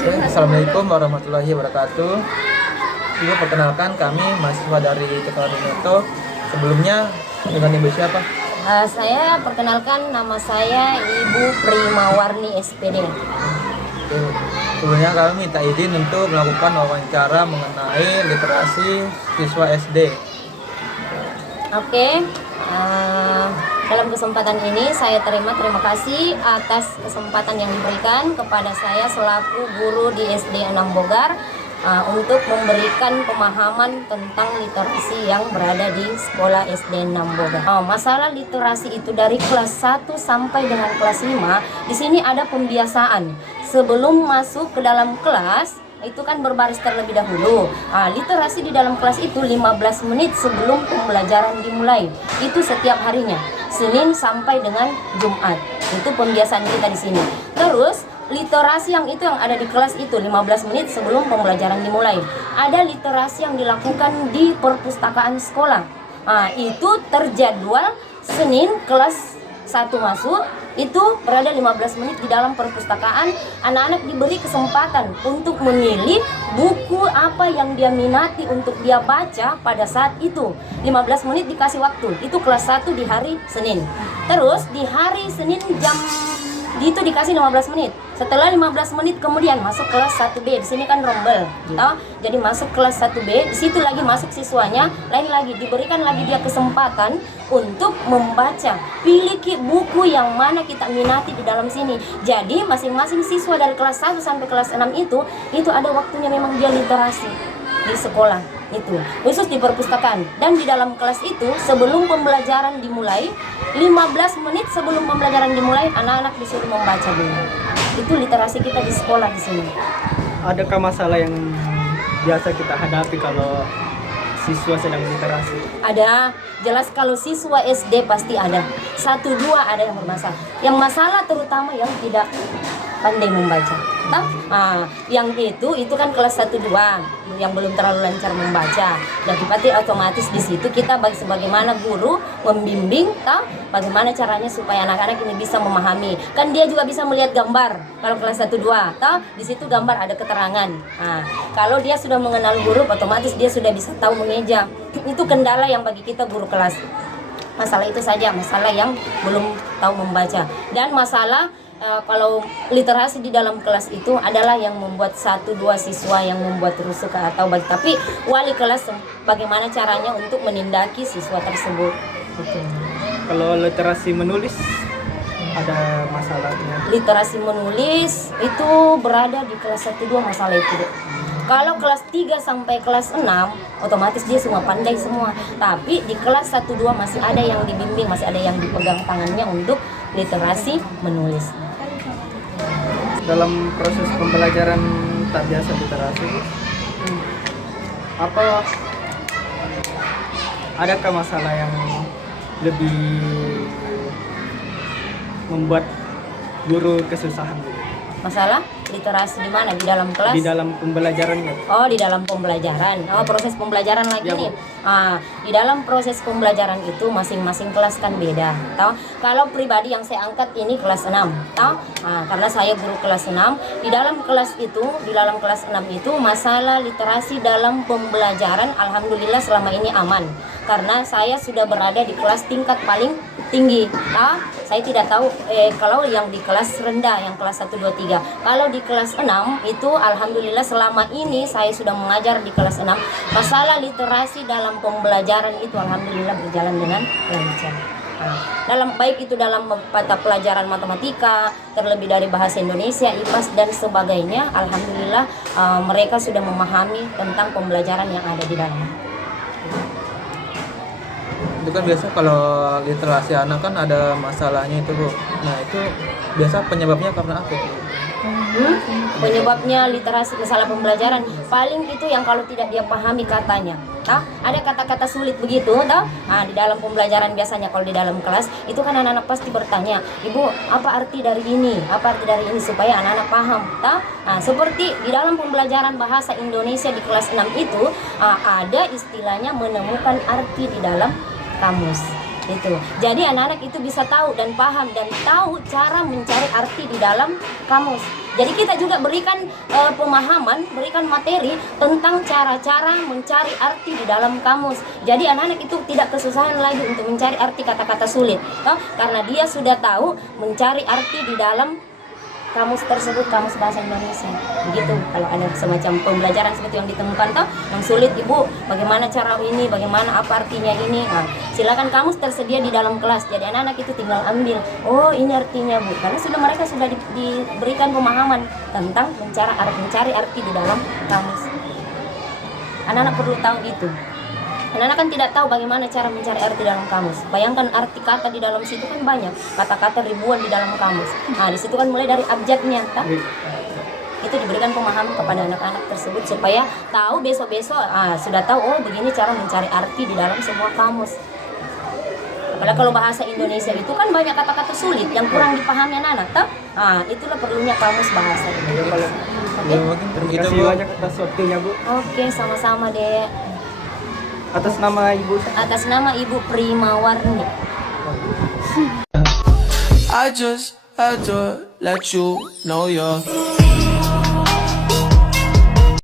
Assalamualaikum warahmatullahi wabarakatuh. Ibu, perkenalkan kami mahasiswa dari Cekal Neto. Sebelumnya dengan ibu siapa? Saya perkenalkan, nama saya Ibu Primawarni SPD. Sebelumnya kami minta izin untuk melakukan wawancara mengenai literasi siswa SD. Oke, dalam kesempatan ini saya terima kasih atas kesempatan yang diberikan kepada saya selaku guru di SD 6 Bogar untuk memberikan pemahaman tentang literasi yang berada di sekolah SD 6 Bogar. Masalah literasi itu dari kelas 1 sampai dengan kelas 5, di sini ada pembiasaan. Sebelum masuk ke dalam kelas, itu kan berbaris terlebih dahulu. Literasi di dalam kelas itu 15 menit sebelum pembelajaran dimulai. Itu setiap harinya, Senin sampai dengan Jumat. Itu pembiasaan kita di sini. Terus literasi yang ada di kelas itu 15 menit sebelum pembelajaran dimulai. Ada literasi yang dilakukan di perpustakaan sekolah. Itu terjadwal Senin kelas 1 masuk, itu berada 15 menit di dalam perpustakaan. Anak-anak diberi kesempatan untuk memilih buku apa yang dia minati untuk dia baca pada saat itu. 15 menit dikasih waktu. Itu kelas 1 di hari Senin. Terus di hari Senin itu dikasih 15 menit. Setelah 15 menit kemudian masuk kelas 1B. Di sini kan rombel. Jadi masuk kelas 1B, di situ lagi masuk siswanya, lain lagi diberikan lagi dia kesempatan untuk membaca. Pilih buku yang mana kita minati di dalam sini. Jadi masing-masing siswa dari kelas 1 sampai kelas 6 itu ada waktunya memang dia literasi di sekolah itu, khusus di perpustakaan. Dan di dalam kelas itu sebelum pembelajaran dimulai, 15 menit sebelum pembelajaran dimulai, anak-anak disuruh membaca dulu. Itu literasi kita di sekolah di sini. Adakah masalah yang biasa kita hadapi kalau siswa sedang literasi? Ada, jelas kalau siswa SD pasti ada. 1-2 ada yang bermasalah. Yang masalah terutama yang tidak pandai membaca. Yang itu kan kelas 1-2 yang belum terlalu lancar membaca. Jadi berarti otomatis di situ kita sebagaimana guru membimbing, bagaimana caranya supaya anak-anak ini bisa memahami. Kan dia juga bisa melihat gambar. Kalau kelas 1-2, di situ gambar ada keterangan. Kalau dia sudah mengenal huruf, otomatis dia sudah bisa tahu mengeja. Itu kendala yang bagi kita guru kelas. Masalah itu saja, masalah yang belum tahu membaca. Dan masalah kalau literasi di dalam kelas itu adalah yang membuat 1-2 siswa yang membuat rusuh atau tapi wali kelas bagaimana caranya untuk menindaki siswa tersebut. Kalau literasi menulis ada masalahnya? Literasi menulis itu berada di kelas 1-2 masalah itu. Kalau kelas 3 sampai kelas 6 otomatis dia semua pandai semua. Tapi di kelas 1-2 masih ada yang dibimbing, masih ada yang dipegang tangannya untuk literasi menulis. Dalam proses pembelajaran tak biasa literasi, adakah masalah yang lebih membuat guru kesusahan? Masalah literasi di mana? Di dalam kelas? Di dalam pembelajarannya. Di dalam pembelajaran. Proses pembelajaran lagi nih. Di dalam proses pembelajaran itu masing-masing kelas kan beda. Kalau pribadi yang saya angkat ini kelas 6. Karena saya guru kelas 6, di dalam kelas 6 itu masalah literasi dalam pembelajaran alhamdulillah selama ini aman. Karena saya sudah berada di kelas tingkat paling tinggi. Saya tidak tahu kalau yang di kelas rendah, yang kelas 1, 2, 3. Kalau di kelas 6 itu alhamdulillah selama ini saya sudah mengajar di kelas 6. Masalah literasi dalam pembelajaran itu alhamdulillah berjalan dengan lancar. Baik itu dalam mata pelajaran matematika, terlebih dari bahasa Indonesia, IPAS dan sebagainya, alhamdulillah mereka sudah memahami tentang pembelajaran yang ada di dalam. Itu kan biasa kalau literasi anak kan ada masalahnya itu, Bu. Nah, itu biasa penyebabnya karena apa? Penyebabnya literasi masalah pembelajaran paling itu yang kalau tidak dia pahami katanya. Ada kata-kata sulit begitu, di dalam pembelajaran biasanya kalau di dalam kelas itu kan anak-anak pasti bertanya, "Ibu, apa arti dari ini? Apa arti dari ini?" supaya anak-anak paham. Seperti di dalam pembelajaran bahasa Indonesia di kelas 6 itu ada istilahnya menemukan arti di dalam kamus. Itu. Jadi anak-anak itu bisa tahu dan paham dan tahu cara mencari arti di dalam kamus. Jadi kita juga berikan pemahaman, berikan materi tentang cara-cara mencari arti di dalam kamus. Jadi anak-anak itu tidak kesusahan lagi untuk mencari arti kata-kata sulit, toh? Karena dia sudah tahu mencari arti di dalam kamus tersebut, kamus bahasa Indonesia. Begitu kalau ada semacam pembelajaran seperti yang ditemukan toh, yang sulit ibu, bagaimana cara ini, bagaimana apa artinya ini. Nah, silakan kamus tersedia di dalam kelas. Jadi anak-anak itu tinggal ambil. Oh, ini artinya bu. Karena mereka sudah diberikan pemahaman tentang mencari arti di dalam kamus. Anak-anak perlu tahu itu. Anak-anak kan tidak tahu bagaimana cara mencari arti dalam kamus. Bayangkan arti kata di dalam situ kan banyak, kata-kata ribuan di dalam kamus. Nah, di situ kan mulai dari abjadnya, tak? Itu diberikan pemahaman kepada anak-anak tersebut supaya tahu besok-besok sudah tahu oh begini cara mencari arti di dalam semua kamus. Apalagi kalau bahasa Indonesia itu kan banyak kata-kata sulit yang kurang dipahami anak-anak, tak? Itulah perlunya kamus bahasa Indonesia. Oke? Terima kasih banyak atas waktunya Bu. Oke, sama-sama deh. Atas nama Ibu. Atas nama Ibu Primawarni. I just had to let you know you're